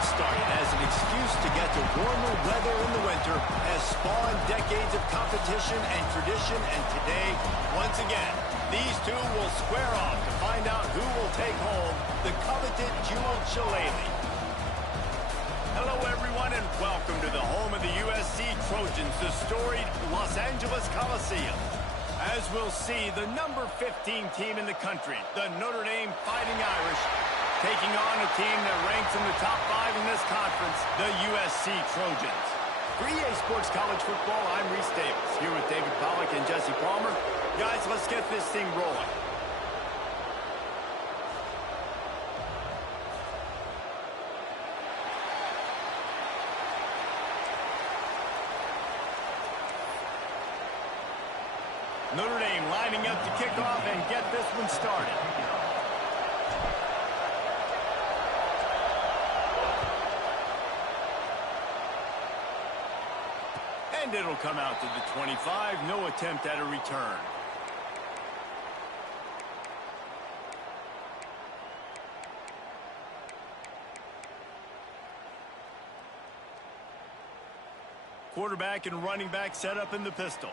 sports started as an excuse to get to warmer weather in the winter has spawned decades of competition and tradition, and today, once again, these two will square off to find out who will take home the coveted jeweled shillelagh. Hello, everyone, and welcome to the home of the USC Trojans, the storied Los Angeles Coliseum. As we'll see, the number 15 team in the country, the Notre Dame Fighting Irish, taking on a team that ranks in the top 5 in this conference, the USC Trojans. For EA Sports College Football, I'm Reese Davis, here with David Pollack and Jesse Palmer. Guys, let's get this thing rolling. Notre Dame lining up to kick off and get this one started. And it'll come out to the 25. No attempt at a return. Quarterback and running back set up in the pistol.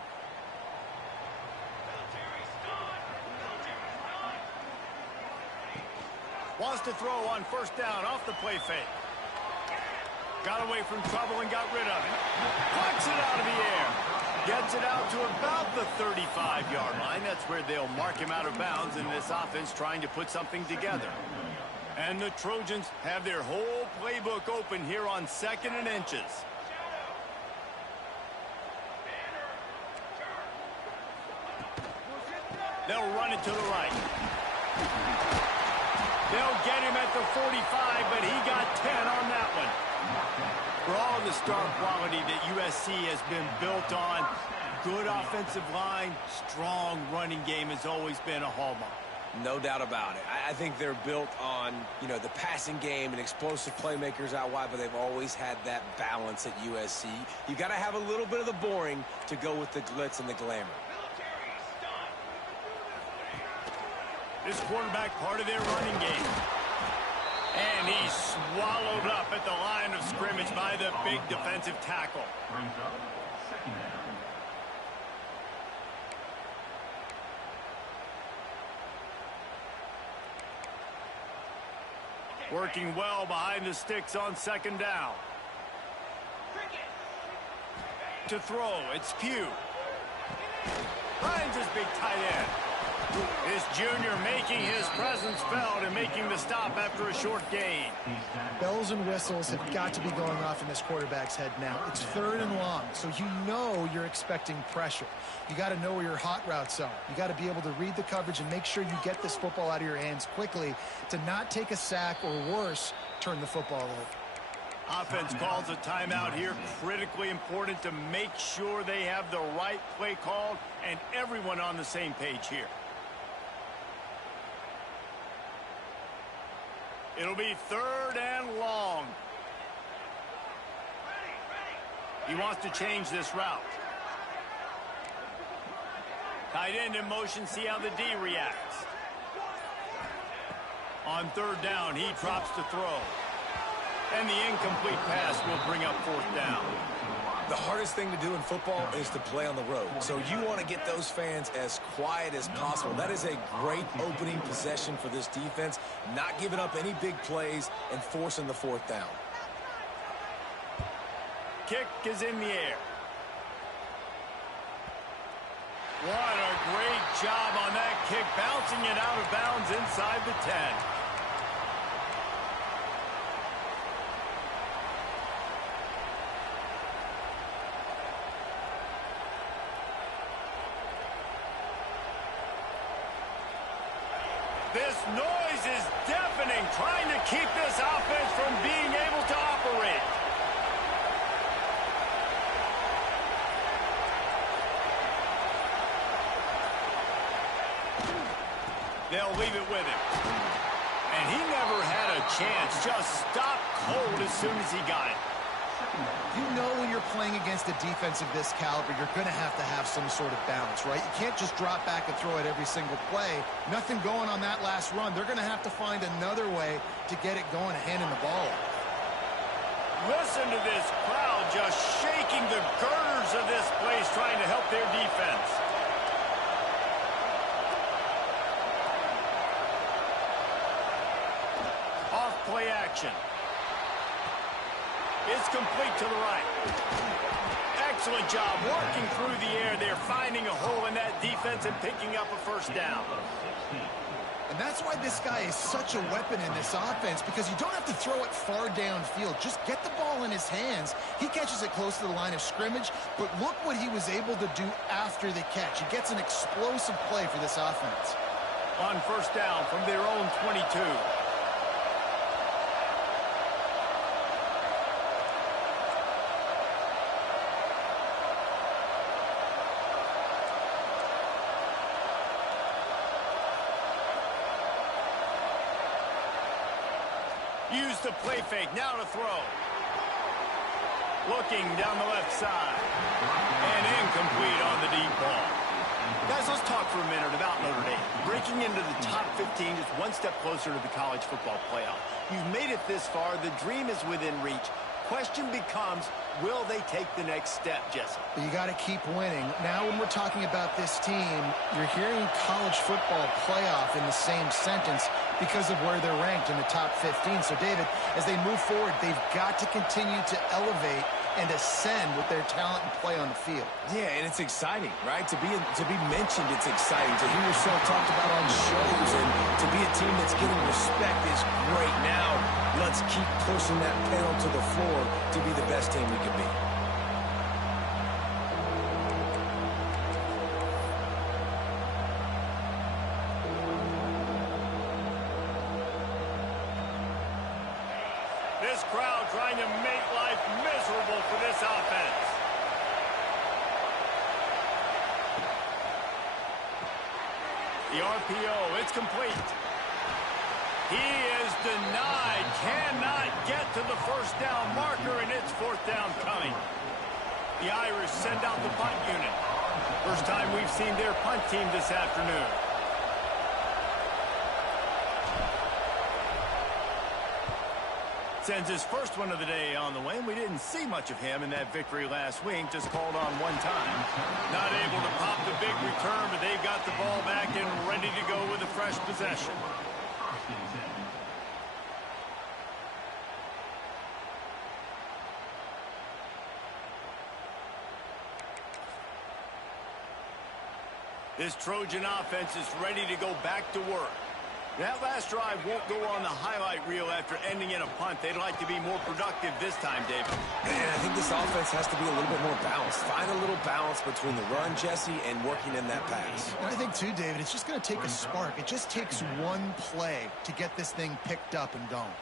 Wants to throw on first down off the play fake. Got away from trouble and got rid of it. Plucks it out of the air. Gets it out to about the 35-yard line. That's where they'll mark him out of bounds in this offense trying to put something together. And the Trojans have their whole playbook open here on 2nd and inches. They'll run it to the right. They'll get him at the 45, but he got 10 on that one. For all the star quality that USC has been built on, good offensive line, strong running game has always been a hallmark. No doubt about it. I think they're built on, the passing game and explosive playmakers out wide, but they've always had that balance at USC. You got to have a little bit of the boring to go with the glitz and the glamour. This quarterback part of their running game. And he's swallowed up at the line of scrimmage by the big defensive tackle. Working well behind the sticks on 2nd down. To throw, it's Pugh. Finds his big tight end. This junior making his presence felt and making the stop after a short gain. Bells and whistles have got to be going off in this quarterback's head now. It's 3rd and long, so you're expecting pressure. You got to know where your hot routes are. You got to be able to read the coverage and make sure you get this football out of your hands quickly to not take a sack or worse, turn the football over. Offense calls a timeout here. Critically important to make sure they have the right play called and everyone on the same page here. It'll be 3rd and long. He wants to change this route. Tight end in motion, see how the D reacts. On 3rd down, he drops to throw. And the incomplete pass will bring up 4th down. The hardest thing to do in football is to play on the road. So you want to get those fans as quiet as possible. That is a great opening possession for this defense, not giving up any big plays and forcing the 4th down. Kick is in the air. What a great job on that kick, bouncing it out of bounds inside the 10. This noise is deafening, trying to keep this offense from being able to operate. They'll leave it with him. And he never had a chance, just stopped cold as soon as he got it. You know when you're playing against a defense of this caliber, you're going to have some sort of balance, right? You can't just drop back and throw it every single play. Nothing going on that last run. They're going to have to find another way to get it going and handing the ball off. Listen to this crowd just shaking the girders of this place trying to help their defense. Off play action. It's complete to the right. Excellent job working through the air there, finding a hole in that defense and picking up a first down. And that's why this guy is such a weapon in this offense, because you don't have to throw it far downfield. Just get the ball in his hands. He catches it close to the line of scrimmage, but look what he was able to do after the catch. He gets an explosive play for this offense. On first down from their own 22. Use the play fake, now to throw. Looking down the left side. And incomplete on the deep ball. Guys, let's talk for a minute about Notre Dame. Breaking into the top 15 is one step closer to the college football playoff. You've made it this far. The dream is within reach. Question becomes, will they take the next step, Jesse? You got to keep winning. Now, when we're talking about this team, you're hearing college football playoff in the same sentence because of where they're ranked in the top 15. So, David, as they move forward, they've got to continue to elevate and ascend with their talent and play on the field. Yeah, and it's exciting, right? To be mentioned, it's exciting. To hear yourself talked about on shows and to be a team that's getting respect is great. Now, let's keep pushing that pedal to the floor to be the best team we can be. This crowd trying to make life miserable for this offense. The RPO, it's complete. He is denied, cannot get to the first down marker, and it's fourth down coming. The Irish send out the punt unit. First time we've seen their punt team this afternoon. Sends his first one of the day on the way, and we didn't see much of him in that victory last week, just called on one time. Not able to pop the big return, but they've got the ball back and ready to go with a fresh possession. This Trojan offense is ready to go back to work. That last drive won't go on the highlight reel after ending in a punt. They'd like to be more productive this time, David. And I think this offense has to be a little bit more balanced. Find a little balance between the run, Jesse, and working in that pass. And I think, too, David, it's just going to take a spark. It just takes one play to get this thing picked up and going.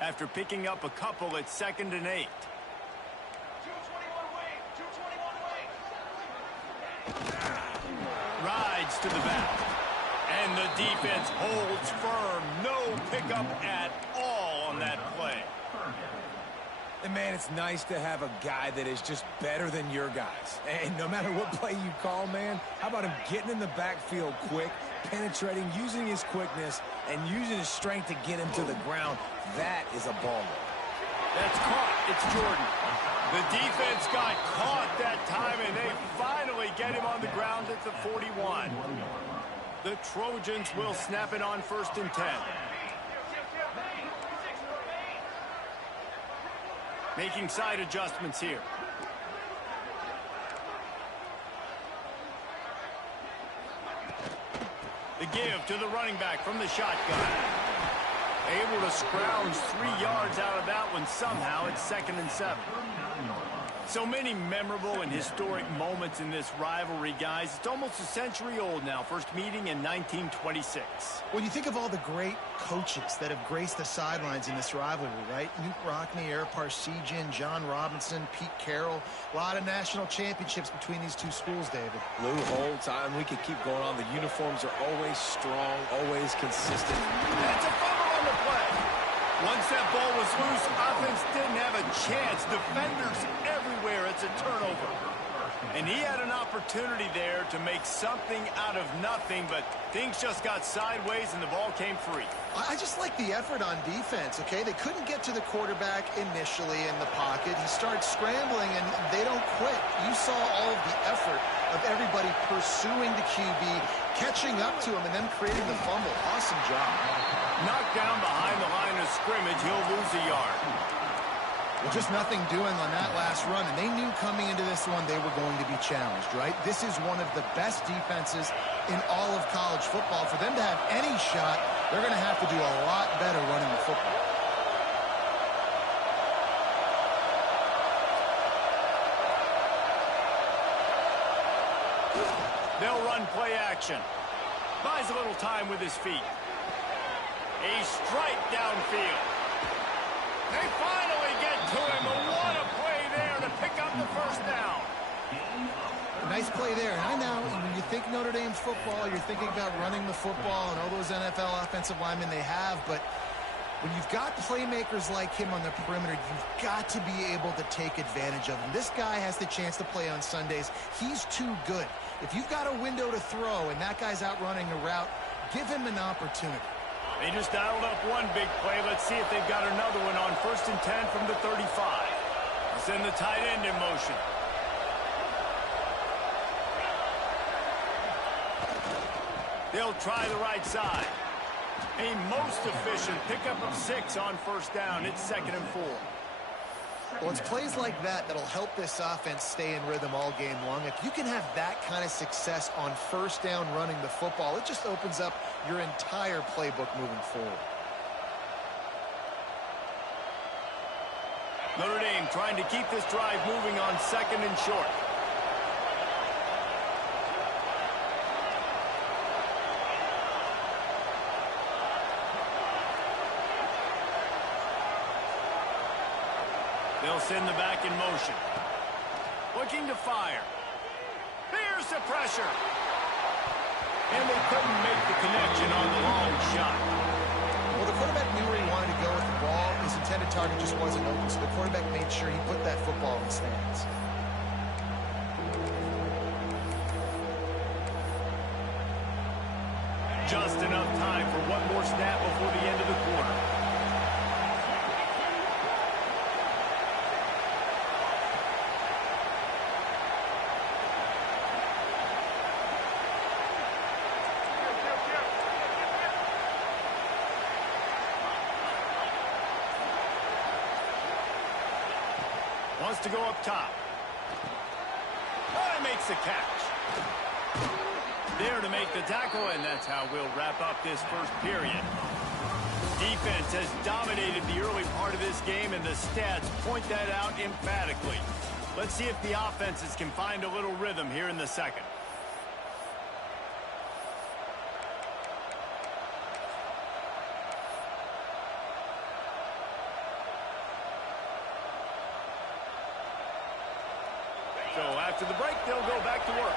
After picking up a couple, it's 2nd and 8. 221 rides to the back. And the defense holds firm. No pickup at all on that play. And, man, it's nice to have a guy that is just better than your guys. And no matter what play you call, man, how about him getting in the backfield quick, penetrating, using his quickness, and using his strength to get him to the ground. That is a baller. That's caught. It's Jordan. The defense got caught that time, and they finally get him on the ground at the 41. The Trojans will snap it on 1st and 10. Making side adjustments here. The give to the running back from the shotgun. Able to scrounge 3 yards out of that one somehow. It's 2nd and 7. So many memorable and historic moments in this rivalry, guys. It's almost a century old now. First meeting in 1926. When you think of all the great coaches that have graced the sidelines in this rivalry, right? Luke Rockne, Eric Parsegian, John Robinson, Pete Carroll. A lot of national championships between these two schools, David. Lou, whole time we could keep going on. The uniforms are always strong, always consistent. That's a fumble on the play. Once that ball was loose, offense didn't have a chance. Defenders everywhere. It's a turnover. And he had an opportunity there to make something out of nothing, but things just got sideways and the ball came free. I just like the effort on defense, okay? They couldn't get to the quarterback initially in the pocket. He starts scrambling, and they don't quit. You saw all of the effort of everybody pursuing the QB, catching up to him, and then creating the fumble. Awesome job. Knocked down behind the line of scrimmage, he'll lose a yard. Well, just nothing doing on that last run, and they knew coming into this one they were going to be challenged, right? This is one of the best defenses in all of college football. For them to have any shot, they're going to have to do a lot better running the football. They'll run play action. Buys a little time with his feet. A strike downfield. They finally get to him. What a play there to pick up the first down. Nice play there. And I know when you think Notre Dame football, you're thinking about running the football and all those NFL offensive linemen they have. But when you've got playmakers like him on the perimeter, you've got to be able to take advantage of him. This guy has the chance to play on Sundays. He's too good. If you've got a window to throw and that guy's out running a route, give him an opportunity. They just dialed up one big play. Let's see if they've got another one on 1st and 10 from the 35. Send the tight end in motion. They'll try the right side. A most efficient pickup of 6 on 1st down. It's 2nd and 4. Well, it's plays like that that'll help this offense stay in rhythm all game long. If you can have that kind of success on 1st down running the football, it just opens up your entire playbook moving forward. Notre Dame trying to keep this drive moving on 2nd and short. They'll send the back in motion. Looking to fire. Here's the pressure. And they couldn't make the connection on the long shot. Well, the quarterback knew where he wanted to go with the ball. His intended target just wasn't open, so the quarterback made sure he put that football in the stands. Just enough time for one more snap before the end of the quarter. Wants to go up top. Oh, he makes the catch. There to make the tackle, and that's how we'll wrap up this first period. Defense has dominated the early part of this game, and the stats point that out emphatically. Let's see if the offenses can find a little rhythm here in the second. So after the break, they'll go back to work.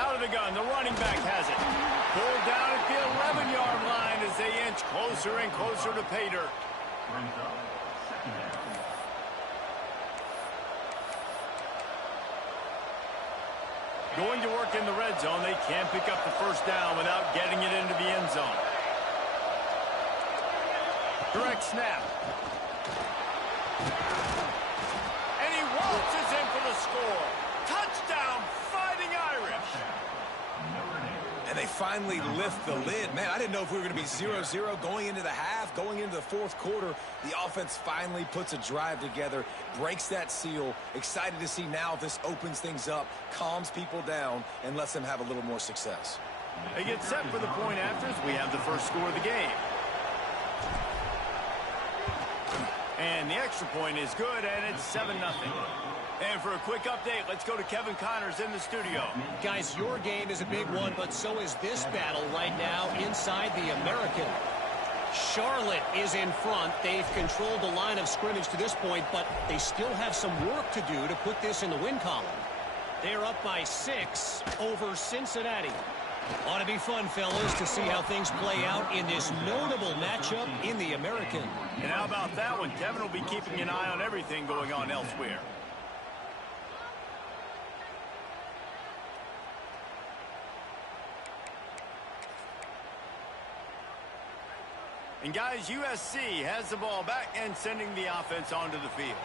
Out of the gun, the running back has it. Pulled down at the 11-yard line as they inch closer and closer to pay dirt. Going to work in the red zone. They can't pick up the first down without getting it into the end zone. Direct snap. And he waltzes in for the score. Touchdown, Fighting Irish. And they finally lift the lid. Man, I didn't know if we were going to be 0-0 going into the half, going into the fourth quarter. The offense finally puts a drive together, breaks that seal. Excited to see now if this opens things up, calms people down, and lets them have a little more success. They get set for the point afters. We have the first score of the game. And the extra point is good, and it's 7-0. And for a quick update, let's go to Kevin Connors in the studio. Guys, your game is a big one, but so is this battle right now inside the American. Charlotte is in front. They've controlled the line of scrimmage to this point, but they still have some work to do to put this in the win column. They're up by 6 over Cincinnati. Ought to be fun, fellas, to see how things play out in this notable matchup in the American. And how about that one? Kevin will be keeping an eye on everything going on elsewhere. And guys, USC has the ball back and sending the offense onto the field.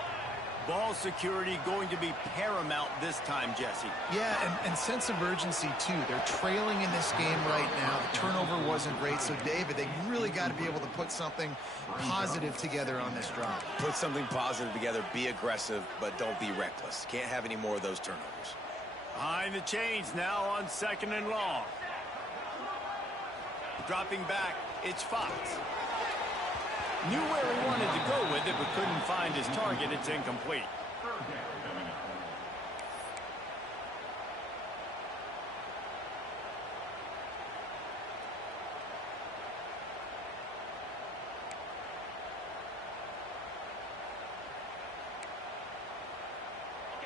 Ball security going to be paramount this time, Jesse. Yeah, and sense of urgency, too. They're trailing in this game right now. The turnover wasn't great. So, David, they really got to be able to put something positive together on this drive. Put something positive together, be aggressive, but don't be reckless. Can't have any more of those turnovers. Behind the chains now on 2nd and long. Dropping back, it's Fox. Knew where he wanted to go with it, but couldn't find his target. It's incomplete.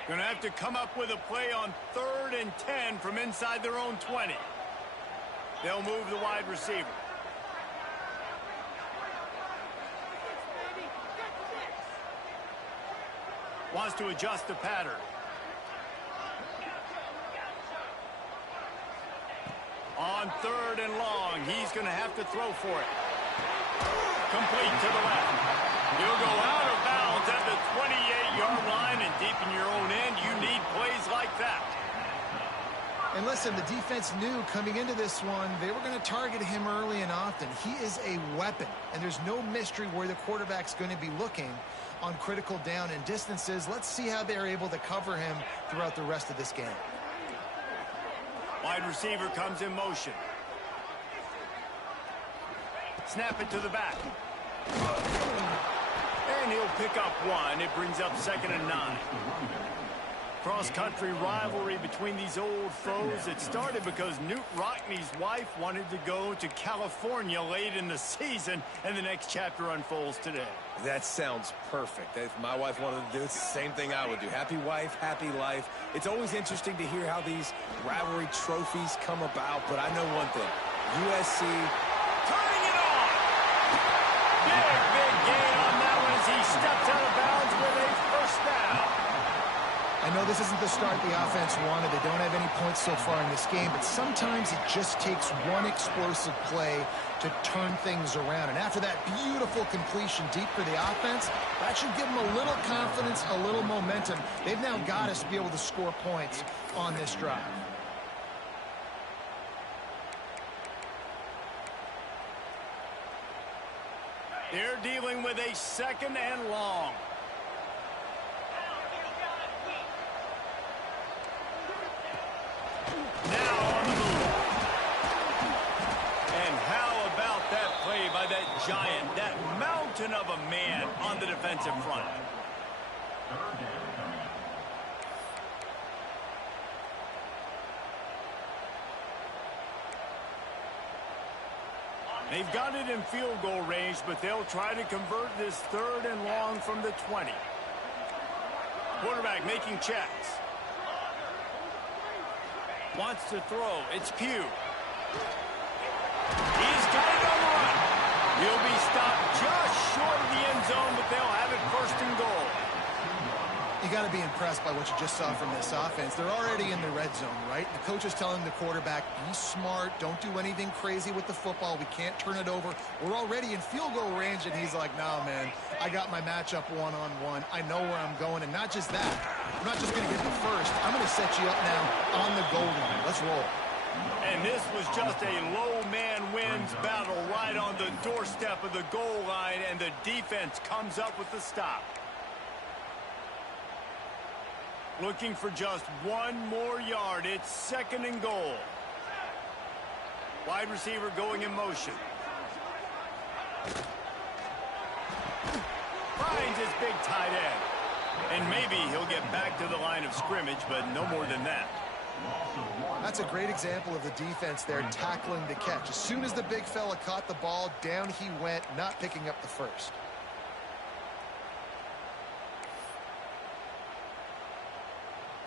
Gonna have to come up with a play on 3rd and 10 from inside their own 20. They'll move the wide receiver. Wants to adjust the pattern. On 3rd and long, he's going to have to throw for it. Complete to the left. He'll go out of bounds at the 28-yard line, and deep in your own end, you need plays like that. And listen, the defense knew coming into this one, they were going to target him early and often. He is a weapon, and there's no mystery where the quarterback's going to be looking on critical down and distances. Let's see how they're able to cover him throughout the rest of this game. Wide receiver comes in motion. Snap it to the back. And he'll pick up one. It brings up 2nd and 9. Cross-country rivalry between these old foes. It started because Newt Rockney's wife wanted to go to California late in the season, and the next chapter unfolds today. That sounds perfect. If my wife wanted to do it, it's the same thing I would do. Happy wife, happy life. It's always interesting to hear how these rivalry trophies come about, but I know one thing. USC turning it on. Big gain on that one as he steps out of bounds with a first down. I know this isn't the start the offense wanted. They don't have any points so far in this game, but sometimes it just takes one explosive play to turn things around. And after that beautiful completion deep for the offense, that should give them a little confidence, a little momentum. They've now got us to be able to score points on this drive. They're dealing with a 2nd and long. Now on the move. And how about that play by that giant, that mountain of a man on the defensive front? They've got it in field goal range, but they'll try to convert this 3rd and long from the 20. Quarterback making checks. Wants to throw. It's Pugh. He's got it on the run. He'll be stopped just short of the end zone, but they'll have it 1st and goal. You got to be impressed by what you just saw from this offense. They're already in the red zone, right? The coach is telling the quarterback, be smart, don't do anything crazy with the football. We can't turn it over. We're already in field goal range, and he's like, no, man, I got my matchup one-on-one. I know where I'm going, and not just that. I'm not just going to get the first. I'm going to set you up now on the goal line. Let's roll. And this was just a low man wins battle right on the doorstep of the goal line, and the defense comes up with the stop. Looking for just one more yard. It's 2nd and goal. Wide receiver going in motion. Finds his big tight end. And maybe he'll get back to the line of scrimmage, but no more than that. That's a great example of the defense there tackling the catch. As soon as the big fella caught the ball, down he went, not picking up the first.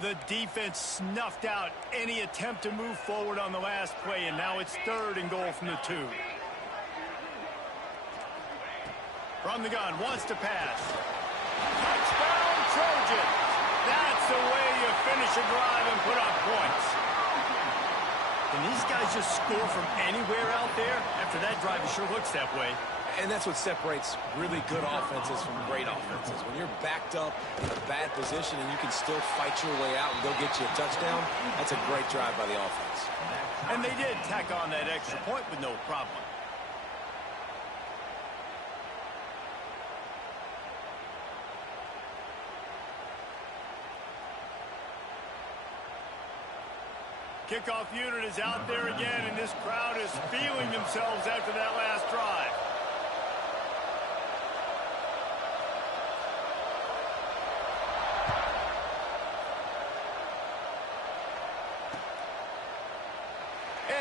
The defense snuffed out any attempt to move forward on the last play, and now it's 3rd and goal from the 2. From the gun, wants to pass. Touchdown, Trojans! That's the way you finish a drive and put up points. Can these guys just score from anywhere out there? After that drive, it sure looks that way. And that's what separates really good offenses from great offenses. When you're backed up in a bad position and you can still fight your way out and go get you a touchdown, that's a great drive by the offense. And they did tack on that extra point with no problem. Kickoff unit is out there again, and this crowd is feeling themselves after that last drive.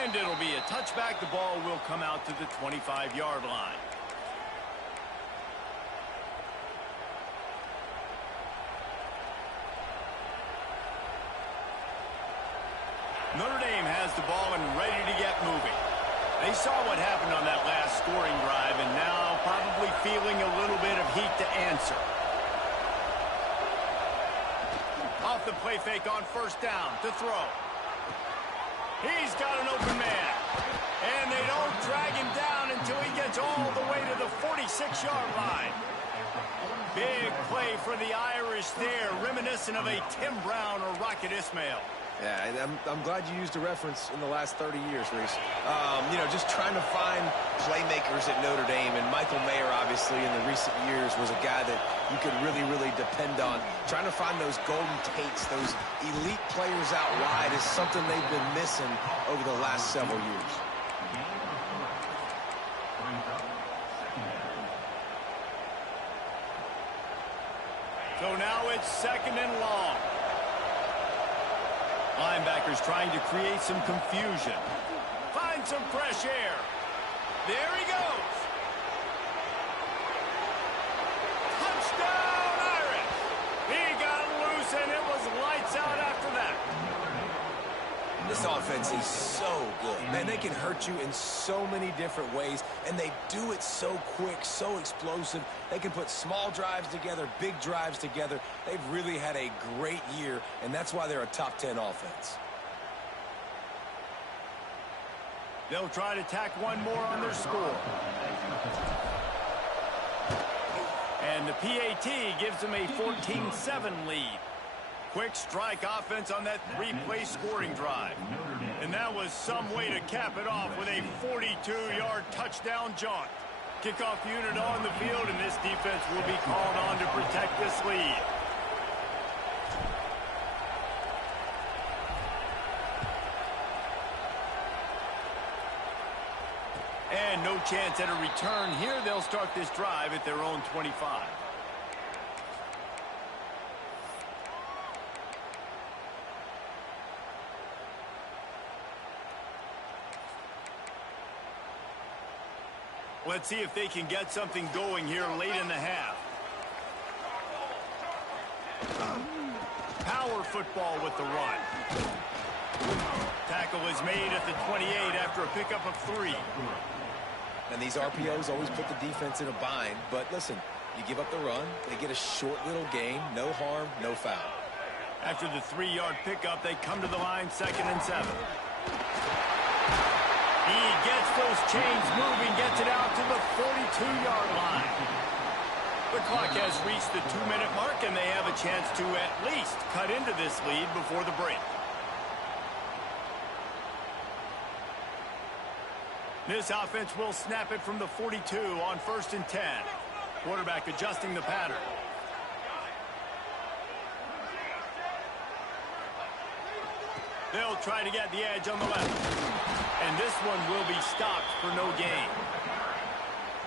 And it'll be a touchback. The ball will come out to the 25-yard line. Notre Dame has the ball and ready to get moving. They saw what happened on that last scoring drive and now probably feeling a little bit of heat to answer. Off the play fake on 1st down to throw. He's got an open man. And they don't drag him down until he gets all the way to the 46-yard line. Big play for the Irish there, reminiscent of a Tim Brown or Rocket Ismail. Yeah, and I'm glad you used a reference in the last 30 years, Reese. You know, just trying to find playmakers at Notre Dame, and Michael Mayer, obviously, in the recent years, was a guy that you could really, really depend on. Trying to find those golden Tates, those elite players out wide is something they've been missing over the last several years. So now it's 2nd and long. Linebackers trying to create some confusion. Find some fresh air. There he goes. Touchdown, Irish. He got loose, and it was lights out after that. This offense is so good. Man, they can hurt you in so many different ways, and they do it so quick, so explosive. They can put small drives together, big drives together. They've really had a great year, and that's why they're a top 10 offense. They'll try to tack one more on their score. And the PAT gives them a 14-7 lead. Quick strike offense on that 3-play scoring drive. And that was some way to cap it off with a 42-yard touchdown jaunt. Kickoff unit on the field, and this defense will be called on to protect this lead. And no chance at a return here. They'll start this drive at their own 25. Let's see if they can get something going here late in the half. Power football with the run. Tackle is made at the 28 after a pickup of 3. And these RPOs always put the defense in a bind. But listen, you give up the run, they get a short little gain, no harm, no foul. After the 3-yard pickup, they come to the line 2nd and 7. He gets those chains moving, gets it out to the 42-yard line. The clock has reached the 2-minute mark, and they have a chance to at least cut into this lead before the break. This offense will snap it from the 42 on 1st and 10. Quarterback adjusting the pattern. They'll try to get the edge on the left. And this one will be stopped for no gain.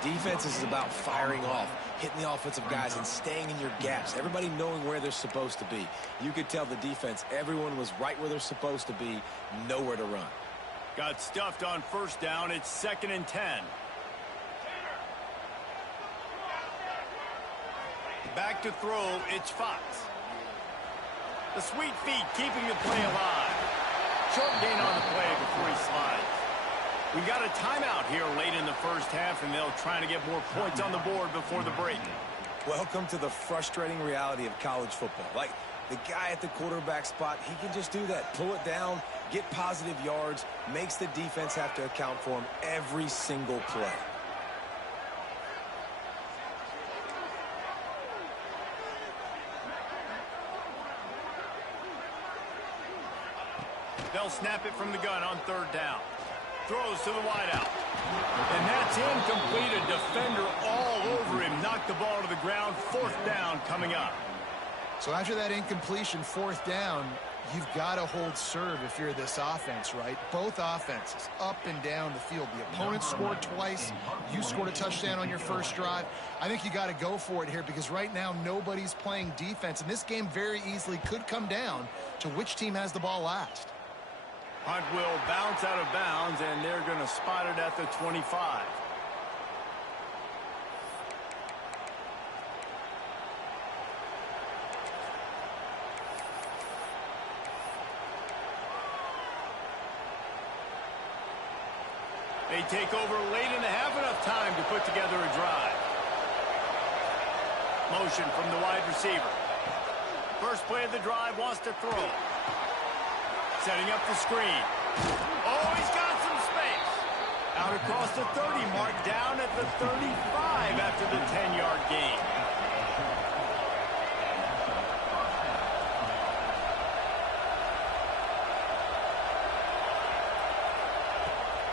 Defense is about firing off, hitting the offensive guys and staying in your gaps. Everybody knowing where they're supposed to be. You could tell the defense, everyone was right where they're supposed to be, nowhere to run. Got stuffed on 1st down. It's 2nd and 10. Back to throw. It's Fox. The sweet feet keeping the play alive. Short gain on the play before he slides. We got a timeout here late in the first half, and they'll try to get more points on the board before the break. Welcome to the frustrating reality of college football. Like, the guy at the quarterback spot, he can just do that. Pull it down, get positive yards, makes the defense have to account for him every single play. They'll snap it from the gun on third down. Throws to the wideout. And that's incomplete. A defender all over him. Knocked the ball to the ground. Fourth down coming up. So after that incompletion, fourth down, you've got to hold serve if you're this offense, right? Both offenses up and down the field. The opponent scored twice. You scored a touchdown on your first drive. I think you got to go for it here because right now nobody's playing defense. And this game very easily could come down to which team has the ball last. Hunt will bounce out of bounds, and they're going to spot it at the 25. They take over late and have enough time to put together a drive. Motion from the wide receiver. First play of the drive, wants to throw. Setting up the screen. Oh, he's got some space. Out across the 30 mark, down at the 35 after the 10-yard gain.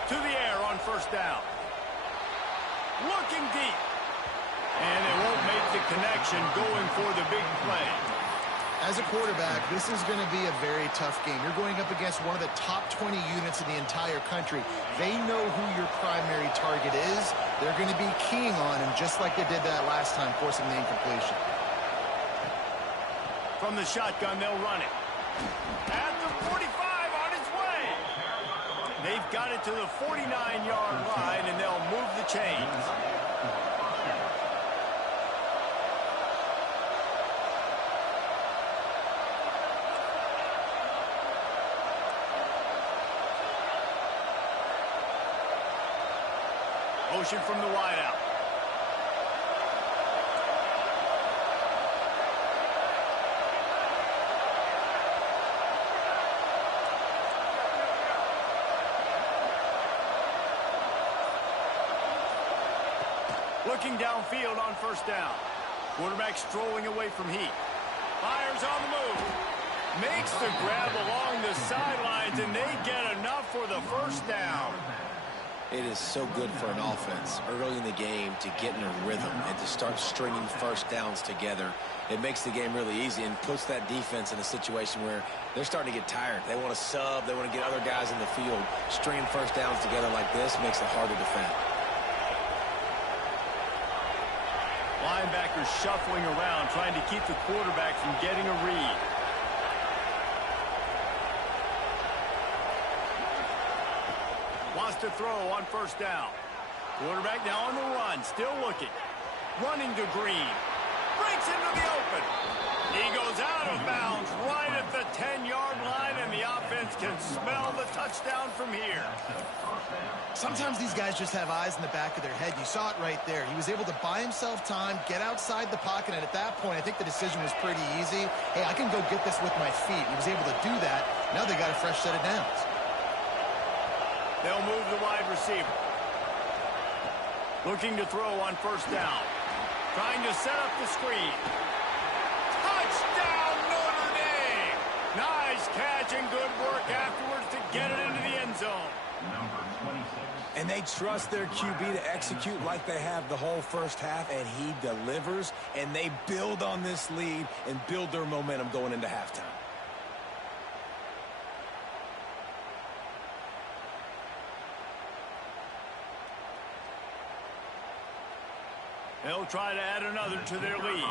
To the air on first down. Looking deep. And they won't make the connection going for the big play. As a quarterback, this is going to be a very tough game. You're going up against one of the top 20 units in the entire country. They know who your primary target is. They're going to be keying on him just like they did that last time, forcing the incompletion. From the shotgun, they'll run it. At the 45 on its way. They've got it to the 49-yard line, and they'll move the chains. Motion from the wideout. Looking downfield on first down. Quarterback strolling away from heat. Fires on the move. Makes the grab along the sidelines, and they get enough for the first down. It is so good for an offense early in the game to get in a rhythm and to start stringing first downs together. It makes the game really easy and puts that defense in a situation where they're starting to get tired. They want to sub. They want to get other guys in the field. Stringing first downs together like this makes it hard to defend. Linebackers shuffling around, trying to keep the quarterback from getting a read. Wants to throw on first down. Quarterback now on the run, still looking. Running to Green. Breaks into the open. He goes out of bounds right at the 10-yard line, and the offense can smell the touchdown from here. Sometimes these guys just have eyes in the back of their head. You saw it right there. He was able to buy himself time, get outside the pocket, and at that point, I think the decision was pretty easy. Hey, I can go get this with my feet. He was able to do that. Now they got a fresh set of downs. They'll move the wide receiver. Looking to throw on first down. Trying to set up the screen. Touchdown, Notre Dame! Nice catch and good work afterwards to get it into the end zone. And they trust their QB to execute like they have the whole first half, and he delivers, and they build on this lead and build their momentum going into halftime. They'll try to add another to their lead.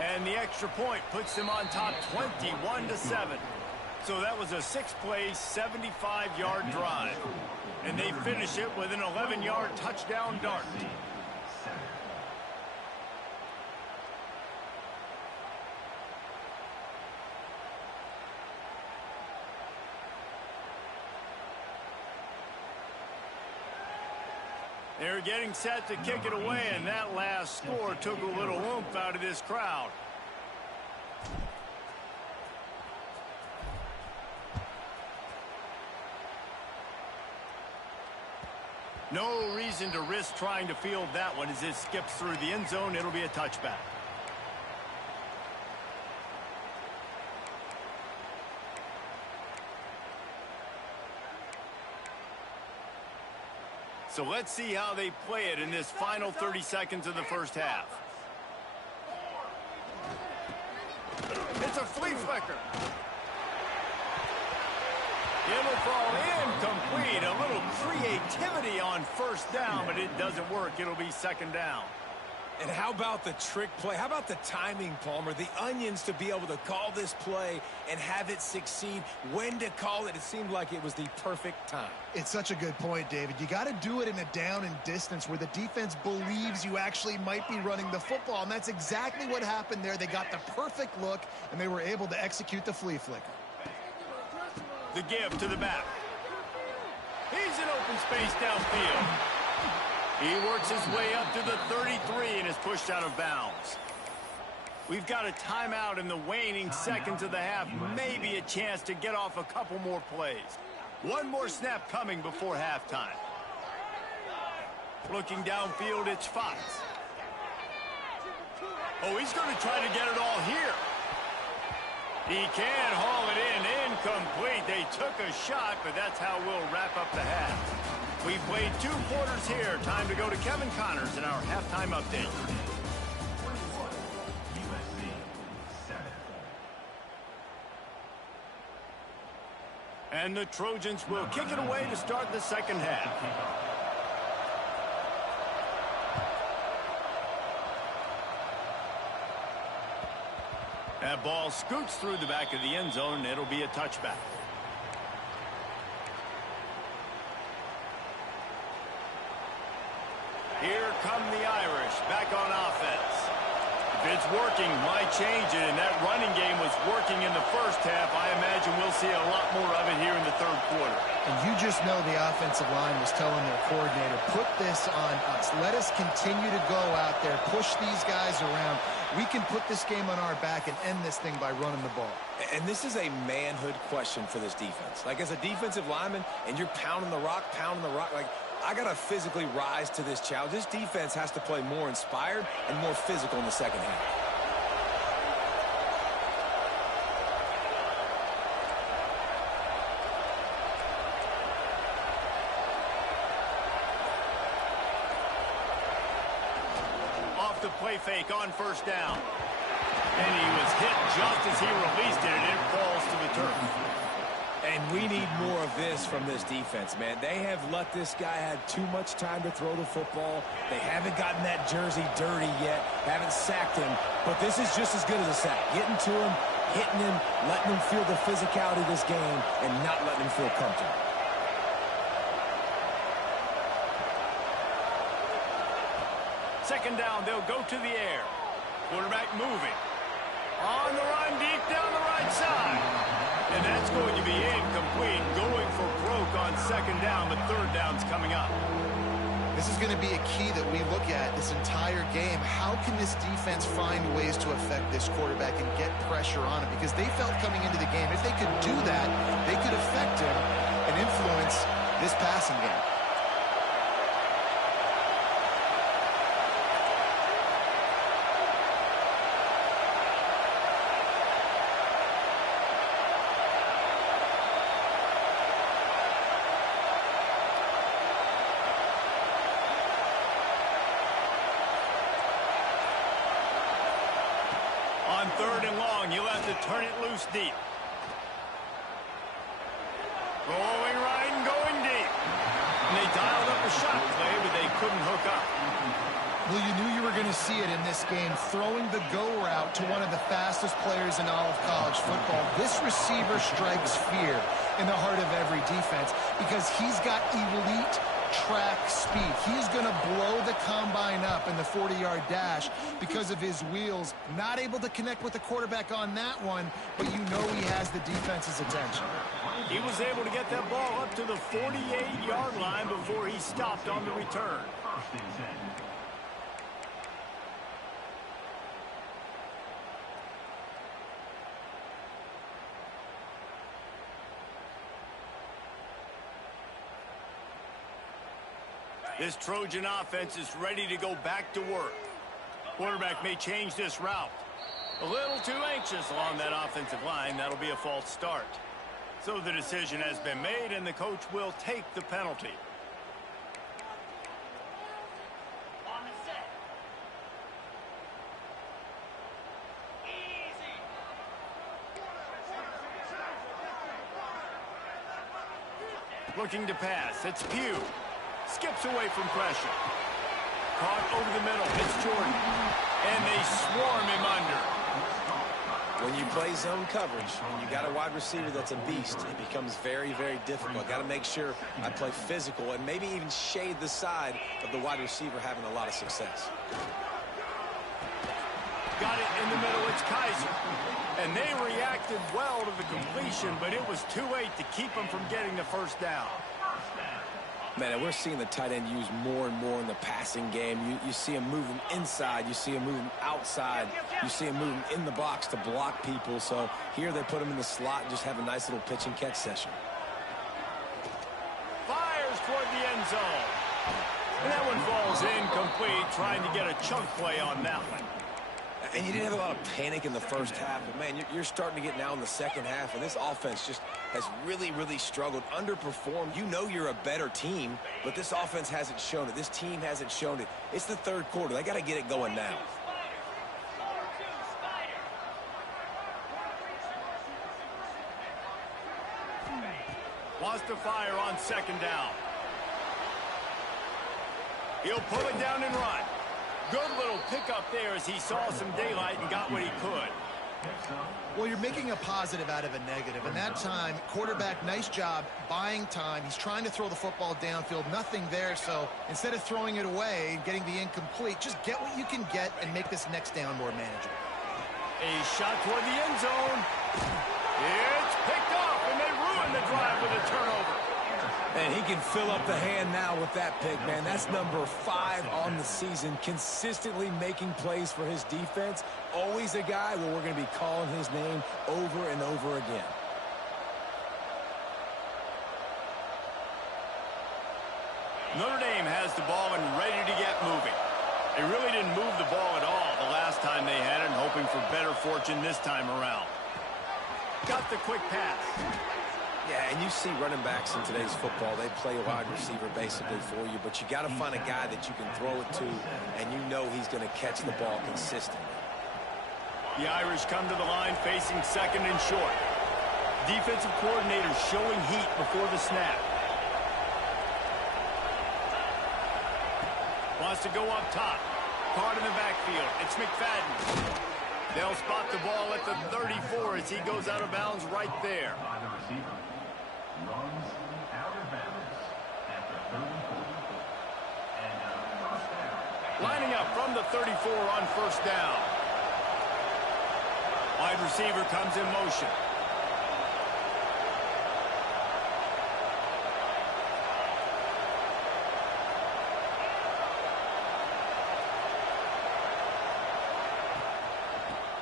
And the extra point puts them on top 21-7. So that was a 6-play, 75-yard drive. And they finish it with an 11-yard touchdown dart. They're getting set to kick it away, and that last score took a little oomph out of this crowd. No reason to risk trying to field that one as it skips through the end zone. It'll be a touchback. So let's see how they play it in this final 30 seconds of the first half. It's a flea flicker. It'll fall incomplete. A little creativity on first down, but it doesn't work. It'll be second down. And how about the trick play? How about the timing, Palmer? The onions to be able to call this play and have it succeed. When to call it, it seemed like it was the perfect time. It's such a good point, David. You got to do it in a down and distance where the defense believes you actually might be running the football, and that's exactly what happened there. They got the perfect look, and they were able to execute the flea flicker. The give to the back. He's in open space downfield. He works his way up to the 33 and is pushed out of bounds. We've got a timeout in the waning seconds of the half. Maybe a chance to get off a couple more plays. One more snap coming before halftime. Looking downfield, it's Fox. Oh, he's going to try to get it all here. He can't haul it in. Incomplete. They took a shot, but that's how we'll wrap up the half. We've played 2 quarters here. Time to go to Kevin Connors in our halftime update. And the Trojans will kick it away to start the second half. That ball scoots through the back of the end zone, and it'll be a touchback. Here come the Irish back on offense. If it's working, why change it? And that running game was working in the first half. I imagine we'll see a lot more of it here in the third quarter. And you just know the offensive line was telling their coordinator, put this on us. Let us continue to go out there, push these guys around. We can put this game on our back and end this thing by running the ball. And this is a manhood question for this defense. Like, as a defensive lineman, and you're pounding the rock, like, I got to physically rise to this challenge. This defense has to play more inspired and more physical in the second half. Off the play fake on first down. And he was hit just as he released it, and it falls to the turf. And we need more of this from this defense, man. They have let this guy have too much time to throw the football. They haven't gotten that jersey dirty yet, haven't sacked him. But this is just as good as a sack. Getting to him, hitting him, letting him feel the physicality of this game, and not letting him feel comfortable. Second down, they'll go to the air. Quarterback moving. On the run, deep down the right side. And that's going to be incomplete. Going for broke on second down, but third down's coming up. This is going to be a key that we look at this entire game. How can this defense find ways to affect this quarterback and get pressure on him? Because they felt coming into the game, if they could do that, they could affect him and influence this passing game. On third and long, you'll have to turn it loose deep. Going right and going deep. And they dialed up a shot play, but they couldn't hook up. Well, you knew you were going to see it in this game, throwing the go route to one of the fastest players in all of college football. This receiver strikes fear in the heart of every defense because he's got elite track speed. He's going to blow the combine up in the 40-yard dash because of his wheels. Not able to connect with the quarterback on that one, but you know he has the defense's attention. He was able to get that ball up to the 48-yard line before he stopped on the return. This Trojan offense is ready to go back to work. Quarterback may change this route. A little too anxious along that offensive line. That'll be a false start. So the decision has been made, and the coach will take the penalty. On the set. Easy. Looking to pass. It's Pugh. Skips away from pressure. Caught over the middle. It's Jordan. And they swarm him under. When you play zone coverage, when you got a wide receiver that's a beast, it becomes very, very difficult. Got to make sure I play physical and maybe even shade the side of the wide receiver having a lot of success. Got it in the middle. It's Kaiser. And they reacted well to the completion, but it was too late to keep them from getting the first down. Man, and we're seeing the tight end used more and more in the passing game. You see him moving inside. You see him moving outside. You see him moving in the box to block people. So here they put him in the slot and just have a nice little pitch and catch session. Fires toward the end zone. And that one falls incomplete, trying to get a chunk play on that one. And you didn't have a lot of panic in the first half, but, man, you're starting to get now in the second half, and this offense just has really, really struggled, underperformed. You know you're a better team, but this offense hasn't shown it. This team hasn't shown it. It's the third quarter. They got to get it going now. Wants to fire on second down. He'll pull it down and run. Good little pickup there as he saw some daylight and got what he could. Well, you're making a positive out of a negative. And that time, quarterback, nice job buying time. He's trying to throw the football downfield. Nothing there. So instead of throwing it away and getting the incomplete, just get what you can get and make this next down more manageable. A shot toward the end zone. It's picked off, and they ruin the drive with a turnover. And he can fill up the hand now with that pick, man. That's number 5 on the season, consistently making plays for his defense. Always a guy where we're going to be calling his name over and over again. Notre Dame has the ball and ready to get moving. They really didn't move the ball at all the last time they had it, hoping for better fortune this time around. Got the quick pass. Yeah, and you see running backs in today's football, they play a wide receiver basically for you, but you got to find a guy that you can throw it to, and you know he's going to catch the ball consistently. The Irish come to the line facing second and short. Defensive coordinator showing heat before the snap. Wants to go up top. Caught in the backfield. It's McFadden. They'll spot the ball at the 34 as he goes out of bounds right there. Lining up from the 34 on first down. Wide receiver comes in motion.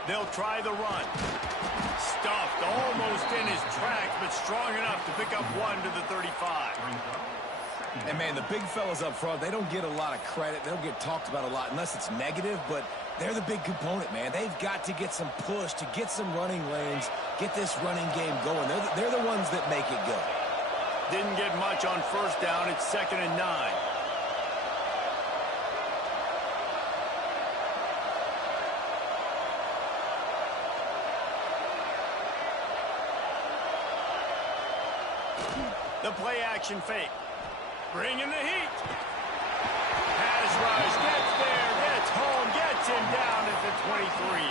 They'll try the run. Stuffed almost in his tracks, but strong enough to pick up one to the 35. And, man, the big fellas up front, they don't get a lot of credit. They don't get talked about a lot unless it's negative, but they're the big component, man. They've got to get some push, to get some running lanes, get this running game going. They're the ones that make it go. Didn't get much on first down. It's 2nd and 9. The play action fake. Bring in the heat. Has rush, gets there, gets home, gets him down at the 23.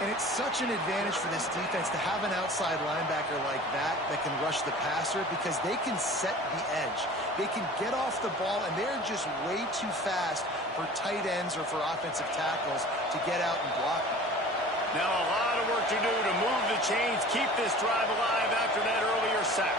And And it's such an advantage for this defense to have an outside linebacker like that can rush the passer because they can set the edge. They can get off the ball, and they're just way too fast for tight ends or for offensive tackles to get out and block them. Now a lot of work to do to move the chains, keep this drive alive after that earlier sack.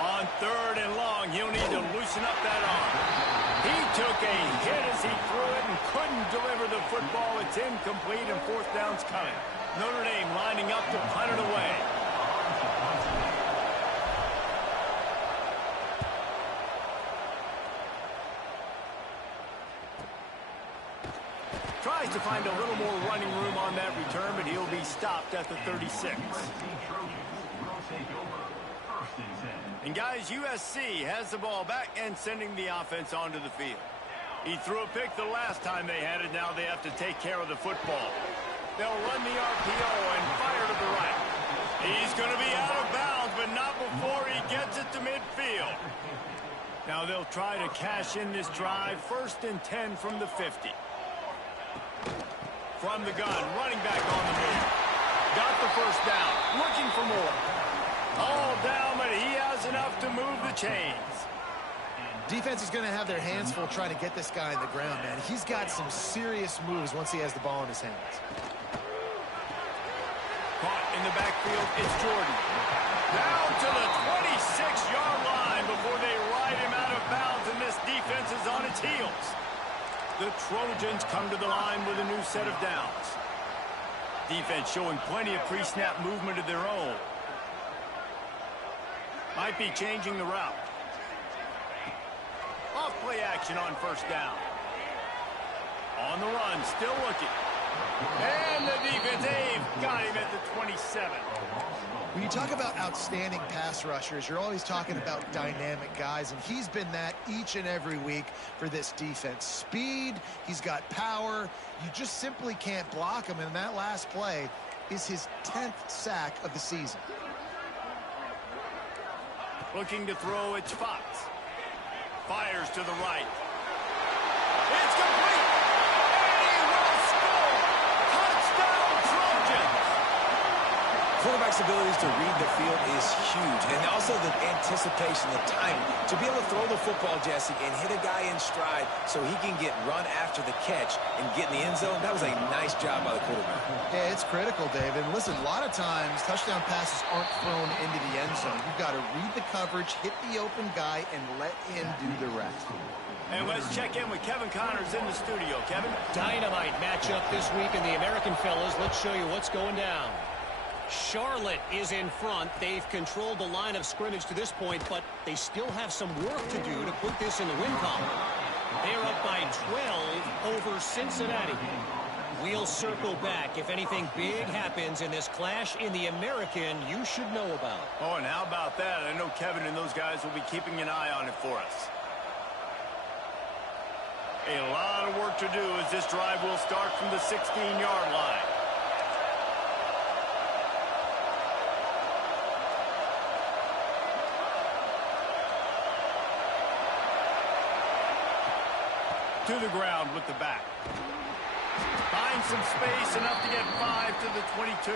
On 3rd and long, he'll need to loosen up that arm. He took a hit as he threw it and couldn't deliver the football. It's incomplete and 4th down's coming. Notre Dame lining up to punt it away. Tries to find a little more running room on that return, but he'll be stopped at the 36. And guys, USC has the ball back and sending the offense onto the field. He threw a pick the last time they had it. Now they have to take care of the football. They'll run the RPO and fire to the right. He's going to be out of bounds, but not before he gets it to midfield. Now they'll try to cash in this drive. 1st and 10 from the 50. From the gun, running back on the move. Got the 1st down, looking for more. All down, but he has enough to move the chains. Defense is going to have their hands full trying to get this guy on the ground, man. He's got some serious moves once he has the ball in his hands. Caught in the backfield, it's Jordan. Down to the 26-yard line before they ride him out of bounds, and this defense is on its heels. The Trojans come to the line with a new set of downs. Defense showing plenty of pre-snap movement of their own. Might be changing the route. Off play action on 1st down. On the run, still looking. And the defense, they've got him at the 27. When you talk about outstanding pass rushers, you're always talking about dynamic guys, and he's been that each and every week for this defense. Speed, he's got power. You just simply can't block him, and that last play is his 10th sack of the season. Looking to throw, it's Fox. Fires to the right. It's complete! And he will score! Touchdown, Trojans! Quarterback's abilities to read the field is huge, and also the anticipation, the timing. To be able to throw the football, Jesse, and hit a guy in stride so he can get run after the catch and get in the end zone, that was a nice job by the quarterback. Yeah, it's critical, David. Listen, a lot of times touchdown passes aren't thrown into the end zone. You've got to read the coverage, hit the open guy, and let him do the rest. And let's check in with Kevin Connors in the studio. Kevin? Dynamite matchup this week in the American, fellas. Let's show you what's going down. Charlotte is in front. They've controlled the line of scrimmage to this point, but they still have some work to do to put this in the win column. They're up by 12 over Cincinnati. We'll circle back. If anything big happens in this clash in the American, you should know about. Oh, and how about that? I know Kevin and those guys will be keeping an eye on it for us. A lot of work to do as this drive will start from the 16-yard line. To the ground with the back. Finds some space, enough to get 5 to the 22.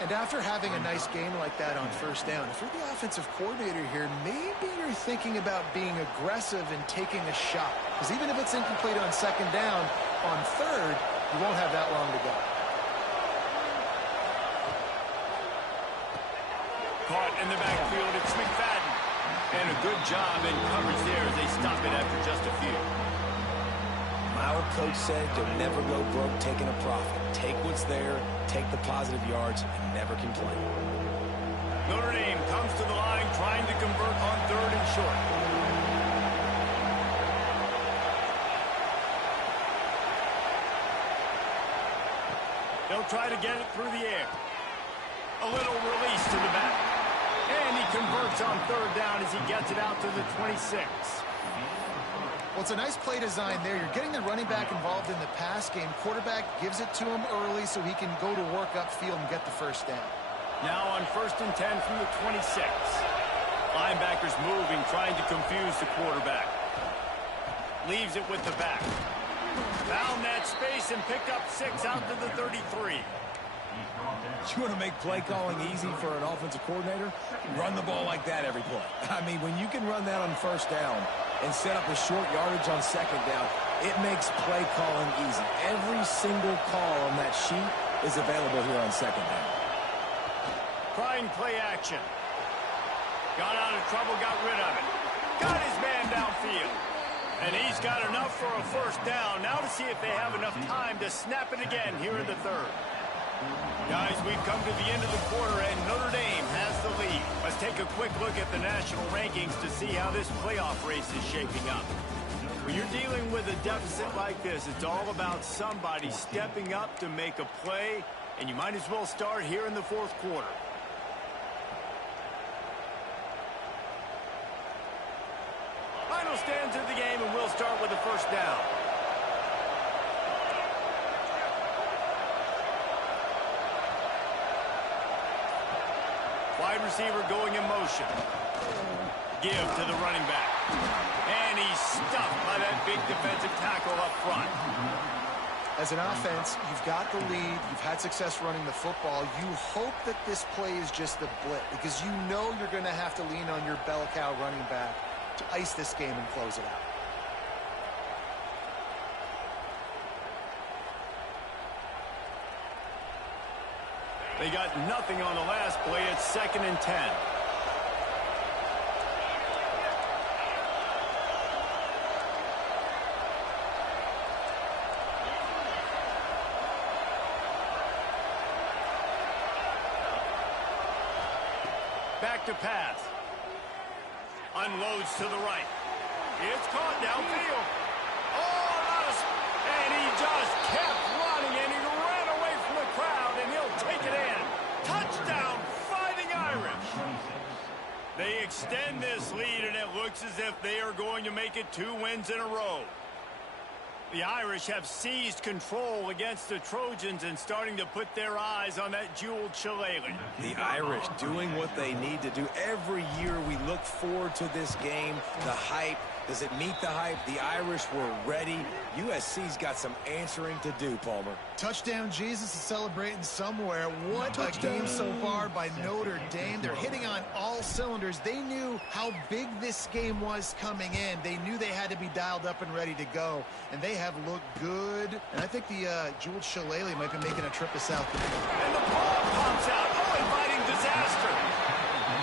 And after having a nice game like that on 1st down, if you're the offensive coordinator here, maybe you're thinking about being aggressive and taking a shot. Because even if it's incomplete on 2nd down, on 3rd, you won't have that long to go. Caught in the backfield, it's McFadden. And a good job in coverage there as they stop it after just a few. Our coach said you'll never go broke taking a profit. Take what's there, take the positive yards, and never complain. Notre Dame comes to the line trying to convert on 3rd and short. They'll try to get it through the air. A little release to the back. And he converts on 3rd down as he gets it out to the 26. Well, it's a nice play design there. You're getting the running back involved in the pass game. Quarterback gives it to him early so he can go to work upfield and get the 1st down. Now on 1st and 10 from the 26. Linebackers moving, trying to confuse the quarterback. Leaves it with the back. Found that space and picked up 6 out to the 33. You want to make play calling easy for an offensive coordinator? Run the ball like that every play. I mean, when you can run that on 1st down and set up a short yardage on 2nd down, it makes play calling easy. Every single call on that sheet is available here on 2nd down. Trying play action. Got out of trouble, got rid of it. Got his man downfield. And he's got enough for a 1st down. Now to see if they have enough time to snap it again here in the 3rd. Guys, we've come to the end of the quarter, and Notre Dame has the lead. Let's take a quick look at the national rankings to see how this playoff race is shaping up. When you're dealing with a deficit like this, it's all about somebody stepping up to make a play, and you might as well start here in the 4th quarter. Final stands of the game, and we'll start with the 1st down. Wide receiver going in motion. Give to the running back. And he's stuffed by that big defensive tackle up front. As an offense, you've got the lead. You've had success running the football. You hope that this play is just a blip because you know you're going to have to lean on your bell cow running back to ice this game and close it out. They got nothing on the last play. It's 2nd and 10. Back to pass. Unloads to the right. It's caught downfield. Oh, and he just kept running, and he ran away from the crowd, and he'll take it in. Touchdown, Fighting Irish. They extend this lead, and it looks as if they are going to make it 2 wins in a row. The Irish have seized control against the Trojans and starting to put their eyes on that jeweled shillelagh. The Irish doing what they need to do. Every year we look forward to this game. The hype. Does it meet the hype? The Irish were ready. USC's got some answering to do, Palmer. Touchdown Jesus is celebrating somewhere. What a game so far by Notre Dame. They're hitting on all cylinders. They knew how big this game was coming in. They knew they had to be dialed up and ready to go. And they have looked good. And I think the jeweled shillelagh might be making a trip to South Carolina. And the ball pops out. Oh, inviting disaster.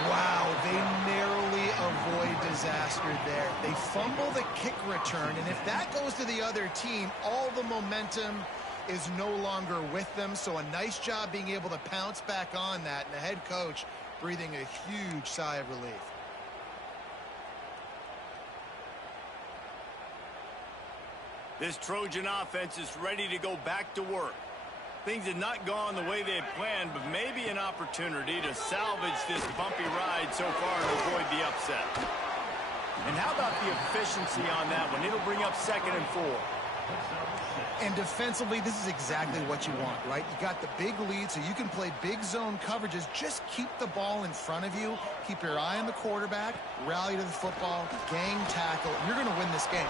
Wow, they narrowly avoid disaster there. They fumble the kick return, and if that goes to the other team, all the momentum is no longer with them. So a nice job being able to pounce back on that, and the head coach breathing a huge sigh of relief. This Trojan offense is ready to go back to work. Things had not gone the way they had planned, but maybe an opportunity to salvage this bumpy ride so far and avoid the upset. And how about the efficiency on that one? It'll bring up 2nd and 4. And defensively, this is exactly what you want, right? You got the big lead, so you can play big zone coverages. Just keep the ball in front of you. Keep your eye on the quarterback. Rally to the football. Gang tackle. You're going to win this game.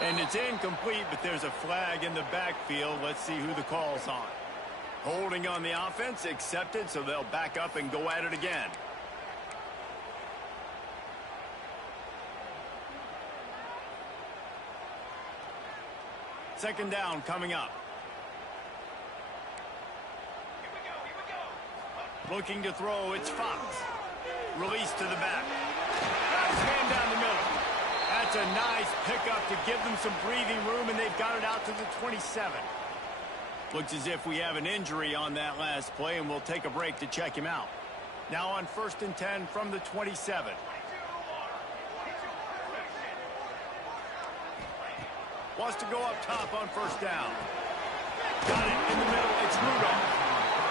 And it's incomplete, but there's a flag in the backfield. Let's see who the call's on. Holding on the offense, accepted, so they'll back up and go at it again. Second down coming up. Looking to throw, it's Fox. Release to the back. Got his man down the middle. That's a nice pickup to give them some breathing room, and they've got it out to the 27. Looks as if we have an injury on that last play, and we'll take a break to check him out. Now on 1st and 10 from the 27. Wants to go up top on 1st down. Got it in the middle. It's Rudolph.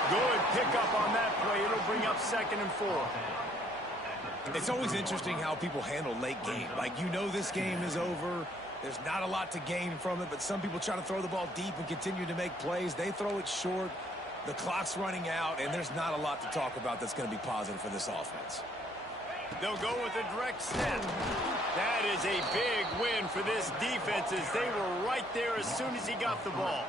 Good pickup on that play. It'll bring up 2nd and 4. It's always interesting how people handle late game. Like, you know this game is over. There's not a lot to gain from it, but some people try to throw the ball deep and continue to make plays. They throw it short. The clock's running out, and there's not a lot to talk about that's going to be positive for this offense. They'll go with a direct snap. That is a big win for this defense as they were right there as soon as he got the ball.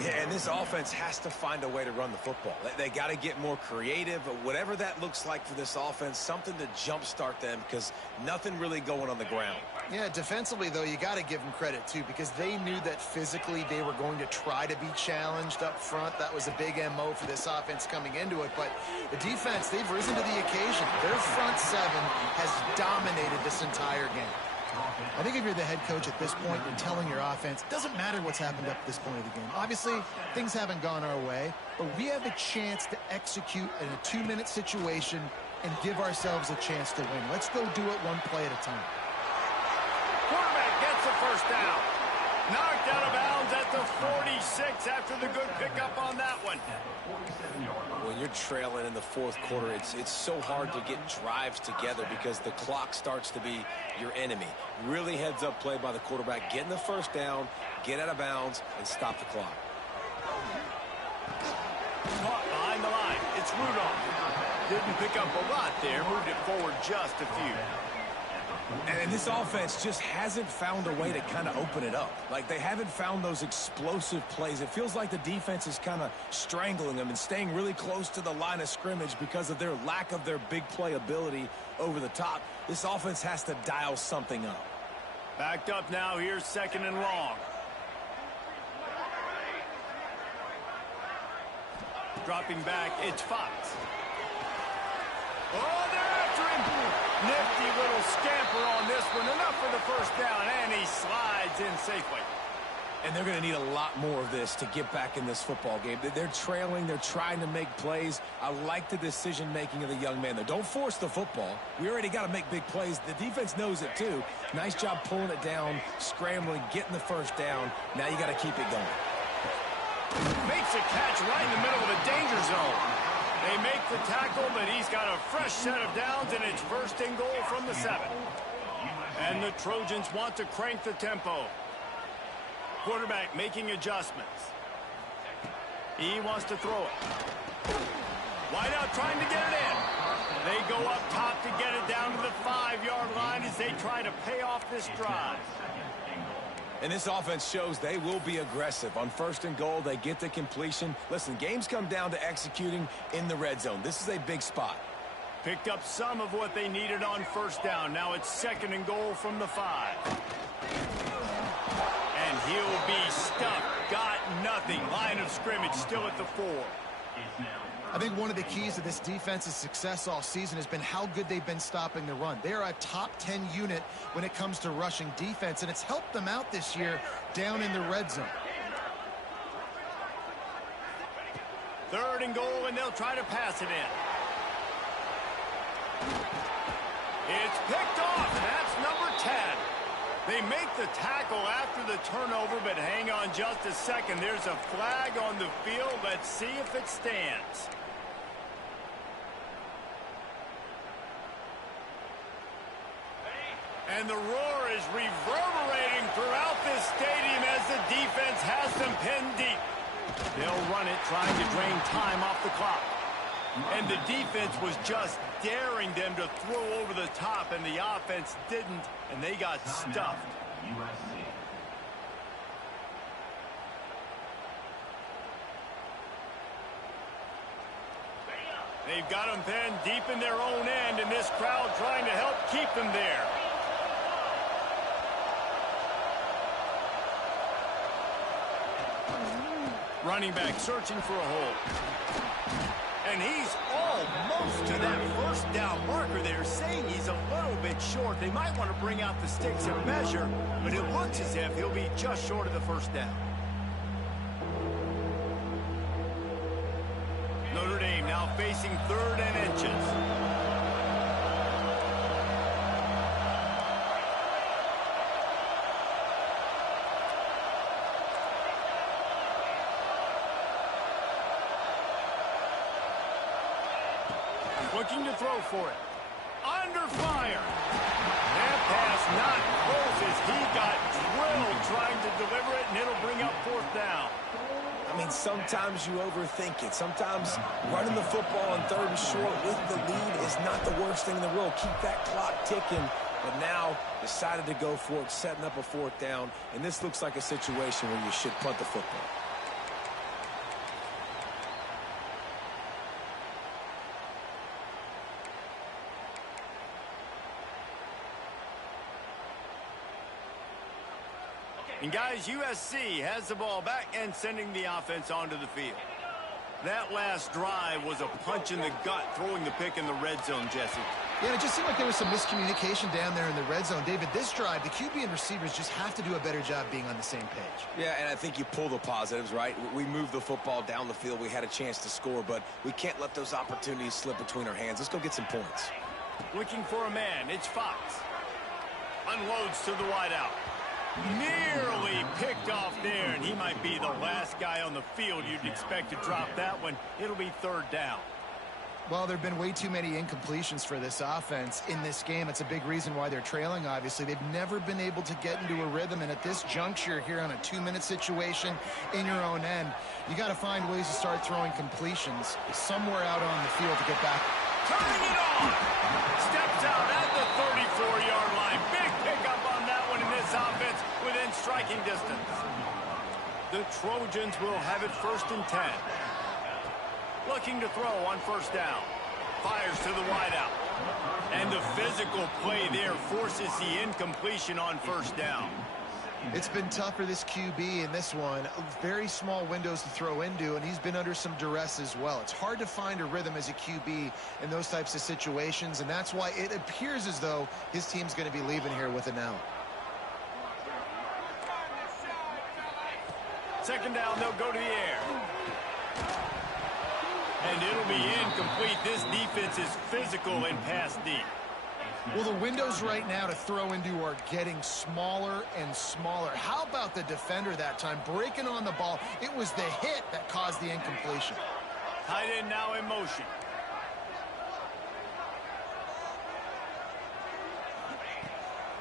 Yeah, and this offense has to find a way to run the football. They got to get more creative, whatever that looks like for this offense, something to jumpstart them because nothing really going on the ground. Yeah, defensively, though, you got to give them credit, too, because they knew that physically they were going to try to be challenged up front. That was a big MO for this offense coming into it. But the defense, they've risen to the occasion. Their front seven has dominated this entire game. I think if you're the head coach at this point, you're telling your offense, it doesn't matter what's happened up to this point of the game. Obviously, things haven't gone our way, but we have a chance to execute in a 2-minute situation and give ourselves a chance to win. Let's go do it one play at a time. Quarterback gets the first down. Knocked out of bounds at the 46 after the good pickup on that one. When you're trailing in the fourth quarter, it's so hard to get drives together because the clock starts to be your enemy. Really heads-up play by the quarterback. Getting the first down, get out of bounds, and stop the clock. Caught behind the line. It's Rudolph. Didn't pick up a lot there. Moved it forward just a few. And this offense just hasn't found a way to kind of open it up. Like, they haven't found those explosive plays. It feels like the defense is kind of strangling them and staying really close to the line of scrimmage because of their lack of their big play ability over the top. This offense has to dial something up. Backed up now. Here's 2nd and long. Dropping back, it's Fox. Oh, they're after him. Nifty little scamper on this one. Enough for the first down, and he slides in safely. And they're going to need a lot more of this to get back in this football game. They're trailing. They're trying to make plays. I like the decision-making of the young man, though. Don't force the football. We already got to make big plays. The defense knows it, too. Nice job pulling it down, scrambling, getting the first down. Now you got to keep it going. Makes a catch right in the middle of the danger zone. They make the tackle, but he's got a fresh set of downs, and it's 1st and goal from the 7. And the Trojans want to crank the tempo. Quarterback making adjustments. He wants to throw it. Wide out trying to get it in. They go up top to get it down to the 5-yard line as they try to pay off this drive. And this offense shows they will be aggressive. On 1st and goal, they get the completion. Listen, games come down to executing in the red zone. This is a big spot. Picked up some of what they needed on 1st down. Now it's 2nd and goal from the 5. And he'll be stuffed. Got nothing. Line of scrimmage still at the 4. I think one of the keys to this defense's success all season has been how good they've been stopping the run. They are a top 10 unit when it comes to rushing defense, and it's helped them out this year down in the red zone. 3rd and goal, and they'll try to pass it in. It's picked off, and that's number 10. They make the tackle after the turnover, but hang on just a second. There's a flag on the field. Let's see if it stands. And the roar is reverberating throughout this stadium as the defense has them pinned deep. They'll run it, trying to drain time off the clock. And the defense was just daring them to throw over the top, and the offense didn't, and they got stuffed. They've got them pinned deep in their own end, and this crowd trying to help keep them there. Running back searching for a hole. And he's almost to that 1st down marker there, saying he's a little bit short. They might want to bring out the sticks and measure, but it looks as if he'll be just short of the 1st down. Notre Dame now facing 3rd and inches. Looking to throw for it. Under fire. That pass not close as he got drilled trying to deliver it, and it'll bring up 4th down. I mean, sometimes you overthink it. Sometimes running the football on 3rd and short with the lead is not the worst thing in the world. Keep that clock ticking. But now decided to go for it, setting up a 4th down. And this looks like a situation where you should punt the football. And guys, USC has the ball back and sending the offense onto the field. That last drive was a punch in the gut, throwing the pick in the red zone, Jesse. Yeah, it just seemed like there was some miscommunication down there in the red zone. David, this drive, the QB and receivers just have to do a better job being on the same page. Yeah, and I think you pull the positives, right? We moved the football down the field. We had a chance to score, but we can't let those opportunities slip between our hands. Let's go get some points. Looking for a man. It's Fox. Unloads to the wideout. Nearly picked off there, and he might be the last guy on the field you'd expect to drop that one. It'll be 3rd down. Well, there have been way too many incompletions for this offense in this game. It's a big reason why they're trailing, obviously. They've never been able to get into a rhythm, and at this juncture here on a 2-minute situation in your own end, you got to find ways to start throwing completions somewhere out on the field to get back. Turning it on! Steps out at the 34-yard line. Big pickup on that one in this offense within striking distance. The Trojans will have it 1st and 10. Looking to throw on 1st down. Fires to the wideout. And the physical play there forces the incompletion on 1st down. It's been tough for this QB in this one. Very small windows to throw into, and he's been under some duress as well. It's hard to find a rhythm as a QB in those types of situations, and that's why it appears as though his team's going to be leaving here with an L. 2nd down, they'll go to the air. And it'll be incomplete. This defense is physical and pass deep. Well, the windows right now to throw into are getting smaller and smaller. How about the defender that time breaking on the ball? It was the hit that caused the incompletion. Tight end now in motion.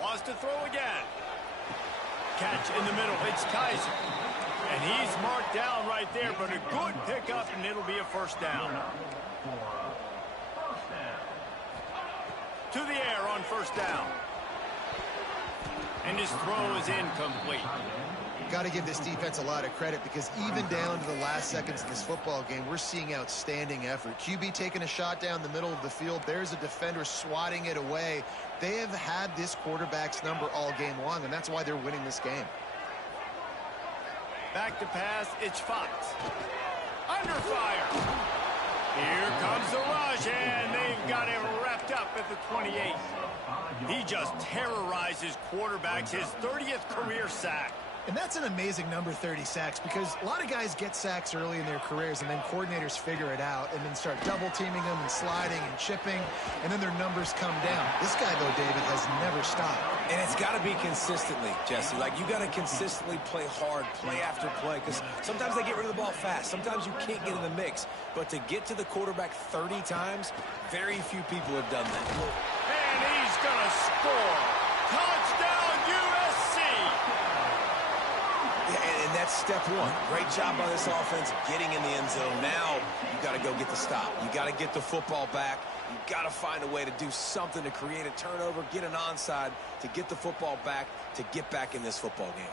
Wants to throw again. Catch in the middle. It's Kaiser. And he's marked down right there, but a good pickup, and it'll be a 1st down. To the air on 1st down. And his throw is incomplete. Got to give this defense a lot of credit because even down to the last seconds of this football game, we're seeing outstanding effort. QB taking a shot down the middle of the field. There's a defender swatting it away. They have had this quarterback's number all game long, and that's why they're winning this game. Back to pass, it's Fox. Under fire. Here comes the rush, and they've got him wrapped up at the 28. He just terrorizes quarterbacks, his 30th career sack. And that's an amazing number, 30 sacks, because a lot of guys get sacks early in their careers, and then coordinators figure it out and then start double-teaming them and sliding and chipping, and then their numbers come down. This guy, though, David, has never stopped. And it's got to be consistently, Jesse. Like, you got to consistently play hard, play after play, because sometimes they get rid of the ball fast. Sometimes you can't get in the mix. But to get to the quarterback 30 times, very few people have done that. And he's going to score. Touchdown, USC! Yeah, and that's step one. Great job by this offense getting in the end zone. Now you got to go get the stop. You got to get the football back. You got to find a way to do something to create a turnover, get an onside, to get the football back, to get back in this football game.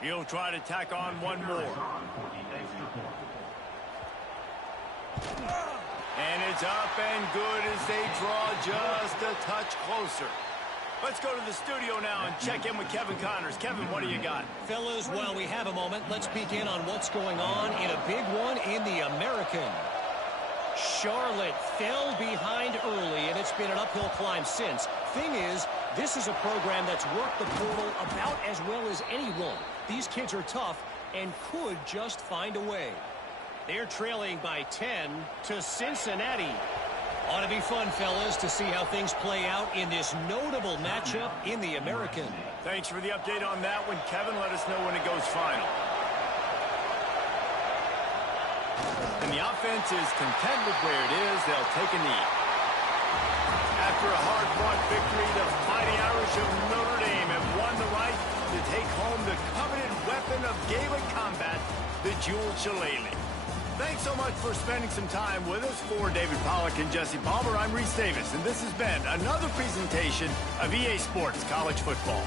He'll try to tack on one more. And it's up and good as they draw just a touch closer. Let's go to the studio now and check in with Kevin Connors. Kevin, what do you got? Fellas, while we have a moment, let's peek in on what's going on in a big one in the American. Charlotte fell behind early, and it's been an uphill climb since. Thing is, this is a program that's worked the portal about as well as anyone. These kids are tough and could just find a way. They're trailing by 10 to Cincinnati. Ought to be fun, fellas, to see how things play out in this notable matchup in the American. Thanks for the update on that one, Kevin. Let us know when it goes final. And the offense is content with where it is. They'll take a knee. After a hard-fought victory, the Fighting Irish of Notre Dame have won the right to take home the coveted weapon of Gaelic combat, the jeweled shillelagh. Thanks so much for spending some time with us. For David Pollack and Jesse Palmer, I'm Reese Davis, and this has been another presentation of EA Sports College Football.